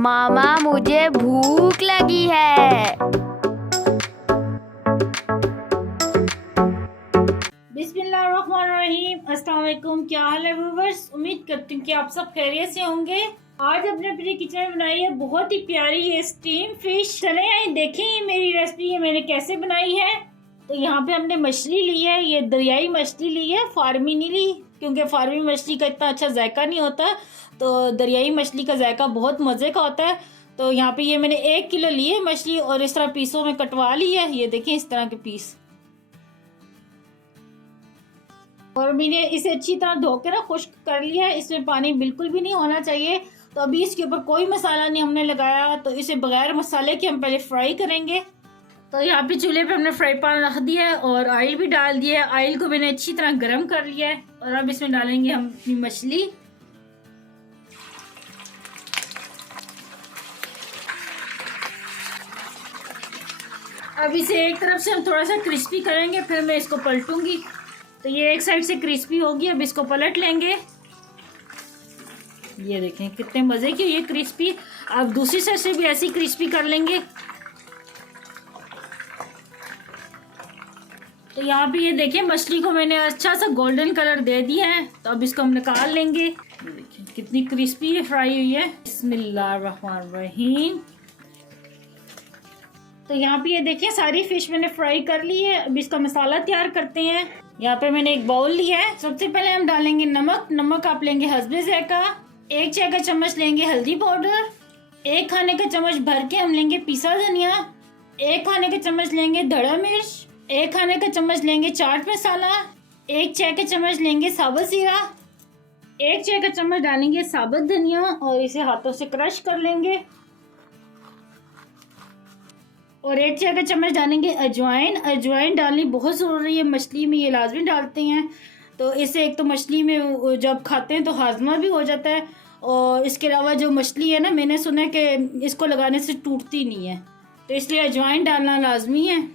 मामा मुझे भूख लगी है। बिस्मिल्लाहिर्रहमानिर्रहीम। अस्सलाम वालेकुम। क्या हाल है व्यूअर्स? उम्मीद करती हूँ कि आप सब खैरियत से होंगे। आज अपने अपने किचन में बनाई है बहुत ही प्यारी ये स्टीम फिश। चले आए देखें ये मेरी रेसिपी मैंने कैसे बनाई है। तो यहाँ पे हमने मछली ली है, ये दरियाई मछली ली है, फार्मी नहीं ली, क्योंकि फार्मी मछली का इतना अच्छा जायका नहीं होता। तो दरियाई मछली का जायका बहुत मज़े का होता है। तो यहाँ पे ये मैंने 1 किलो ली है मछली और इस तरह पीसों में कटवा ली है। ये देखें इस तरह के पीस। और मैंने इसे अच्छी तरह धो के ना खुश्क कर लिया है। इसमें पानी बिल्कुल भी नहीं होना चाहिए। तो अभी इसके ऊपर कोई मसाला नहीं हमने लगाया, तो इसे बगैर मसाले के हम पहले फ्राई करेंगे। तो यहाँ पे चूल्हे पे हमने फ्राई पैन रख दिया है और ऑयल भी डाल दिया है। ऑयल को मैंने अच्छी तरह गर्म कर लिया है और अब इसमें डालेंगे हम अपनी मछली। अब इसे एक तरफ से हम थोड़ा सा क्रिस्पी करेंगे, फिर मैं इसको पलटूंगी। तो ये एक साइड से क्रिस्पी होगी, अब इसको पलट लेंगे। ये देखें कितने मज़े की ये क्रिस्पी। अब दूसरी साइड से भी ऐसी क्रिस्पी कर लेंगे। तो यहाँ पे ये देखें मछली को मैंने अच्छा सा गोल्डन कलर दे दिया है। तो अब इसको हम निकाल लेंगे। ये देखें कितनी क्रिस्पी ये फ्राई हुई है। बिस्मिल्लाहिर्रहमानिर्रहीम। तो यहाँ पे ये देखिए सारी फिश मैंने फ्राई कर ली है। अब इसका मसाला तैयार करते हैं। यहाँ पे मैंने एक बाउल लिया है। सबसे पहले हम डालेंगे नमक। नमक आप लेंगे हस्बे ज़ायका। 1 चाय का चम्मच लेंगे हल्दी पाउडर। 1 खाने का चम्मच भर के हम लेंगे पिसा धनिया। 1 खाने का चम्मच लेंगे धड़ा मिर्च। 1 खाने का चम्मच लेंगे चाट मसाला। 1 चाय का चम्मच लेंगे साबुत जीरा। 1 चाय का चम्मच डालेंगे साबुत धनिया और इसे हाथों से क्रश कर लेंगे। और 1 चाय का चम्मच डालेंगे अजवाइन। अजवाइन डालनी बहुत ज़रूरी है मछली में, ये लाजमी डालते हैं। तो इससे एक तो मछली में जब खाते हैं तो हाजमा भी हो जाता है, और इसके अलावा जो मछली है ना, मैंने सुना है कि इसको लगाने से टूटती नहीं है, तो इसलिए अजवाइन डालना लाजमी है।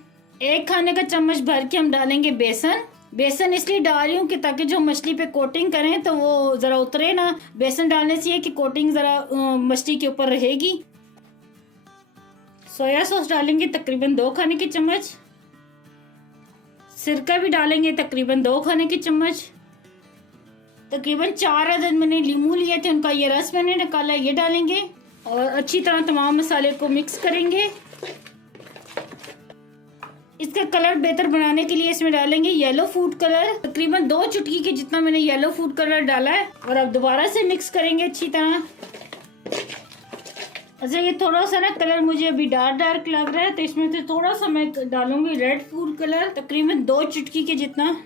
1 खाने का चम्मच भर के हम डालेंगे बेसन। बेसन इसलिए डाल रही हूँ कि ताकि जो मछली पे कोटिंग करें तो वो ज़रा उतरे ना। बेसन डालने से ये कि कोटिंग ज़रा मछली के ऊपर रहेगी। सोया सॉस डालेंगे तकरीबन 2 खाने के चम्मच। सिरका भी डालेंगे तकरीबन 2 खाने के चम्मच। तकरीबन 4 अदद मैंने लीमू लिए थे, उनका ये रस मैंने निकाला, ये डालेंगे और अच्छी तरह तमाम मसाले को मिक्स करेंगे। इसका कलर बेहतर बनाने के लिए इसमें डालेंगे येलो फूड कलर। तकरीबन 2 चुटकी के जितना मैंने येलो फूड कलर डाला है। और अब दोबारा से मिक्स करेंगे अच्छी तरह। अच्छा ये थोड़ा सा ना कलर मुझे अभी डार्क डार्क लग रहा है, तो इसमें से थोड़ा सा मैं डालूंगी रेड फूड कलर, तकरीबन 2 चुटकी के जितना।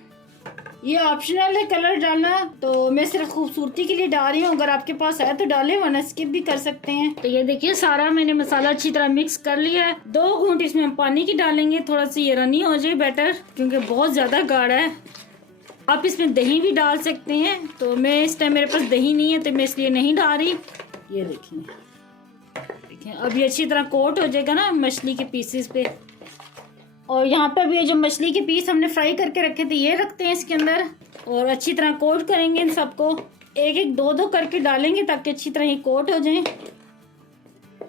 ये ऑप्शनल है कलर डालना, तो मैं सिर्फ खूबसूरती के लिए डाल रही हूँ। अगर आपके पास है तो डालें, वरना स्किप भी कर सकते हैं। तो ये देखिए सारा मैंने मसाला अच्छी तरह मिक्स कर लिया है। 2 घूंट इसमें हम पानी की डालेंगे, थोड़ा सा ये रनी हो जाए बेटर, क्योंकि बहुत ज़्यादा गाढ़ा है। आप इसमें दही भी डाल सकते हैं, तो मैं इस टाइम मेरे पास दही नहीं है तो मैं इसलिए नहीं डाल रही। ये देखिए अब ये अच्छी तरह कोट हो जाएगा ना मछली के पीसेस पे। और यहाँ पे अब ये जो मछली के पीस हमने फ्राई करके रखे थे ये रखते हैं इसके अंदर और अच्छी तरह कोट करेंगे इन सबको। 1-1 2-2 करके डालेंगे ताकि अच्छी तरह ये कोट हो जाए।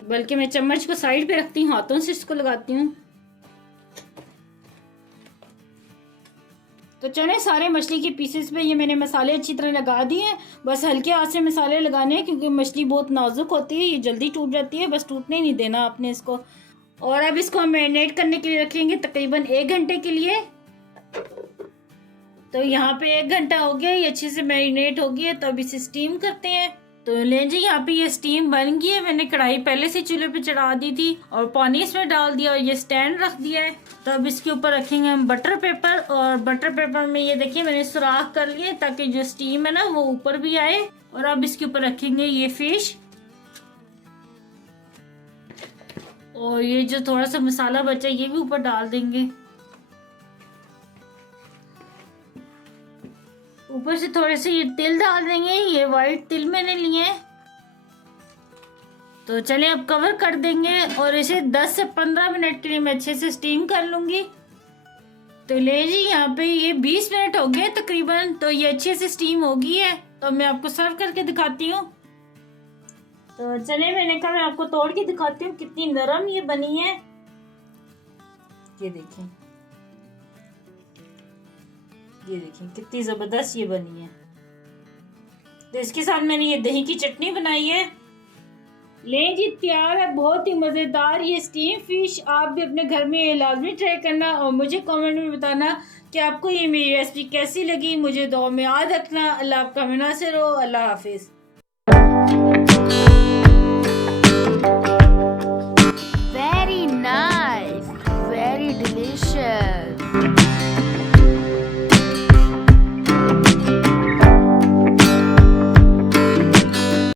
बल्कि मैं चम्मच को साइड पे रखती हूँ, हाथों से इसको लगाती हूँ। तो चले सारे मछली के पीसेस पे ये मैंने मसाले अच्छी तरह लगा दिए हैं। बस हल्के हाथ से मसाले लगाने हैं, क्योंकि मछली बहुत नाजुक होती है, ये जल्दी टूट जाती है, बस टूटने नहीं देना आपने इसको। और अब इसको हम मैरिनेट करने के लिए रखेंगे तकरीबन 1 घंटे के लिए। तो यहाँ पे 1 घंटा हो गया, ये अच्छे से मैरिनेट हो गया। तो अब इसे स्टीम करते हैं। तो ले जी यहाँ पे ये स्टीम बन गई है। मैंने कढ़ाई पहले से चूल्हे पे चढ़ा दी थी और पानी इसमें डाल दिया और ये स्टैंड रख दिया है। तो अब इसके ऊपर रखेंगे हम बटर पेपर, और बटर पेपर में ये देखिए मैंने सुराख कर लिए ताकि जो स्टीम है ना वो ऊपर भी आए। और अब इसके ऊपर रखेंगे ये फिश, और ये जो थोड़ा सा मसाला बचा ये भी ऊपर डाल देंगे। ऊपर से थोड़े से ये तिल डाल देंगे, ये वाइट तिल मैंने लिए हैं। तो चलिए अब कवर कर देंगे और इसे 10 से 15 मिनट के लिए मैं अच्छे से स्टीम कर लूंगी। तो ले जी यहाँ पे ये 20 मिनट हो गए तकरीबन। तो ये अच्छे से स्टीम हो गई है, तो मैं आपको सर्व करके दिखाती हूँ। तो चले, मैंने कहा मैं आपको तोड़ के दिखाती हूँ कितनी नरम ये बनी है। ये देखें, ये देखें कितनी जबरदस्त ये बनी है। तो इसके साथ मैंने ये दही की चटनी बनाई है। लें जी, तैयार है बहुत ही मज़ेदार ये स्टीम फिश। आप भी अपने घर में लाजमी ट्राई करना और मुझे कमेंट में बताना कि आपको ये मेरी रेसिपी कैसी लगी। मुझे दुआ में याद रखना। अल्लाह आपका मुनासिर हो। अल्लाह हाफिज़।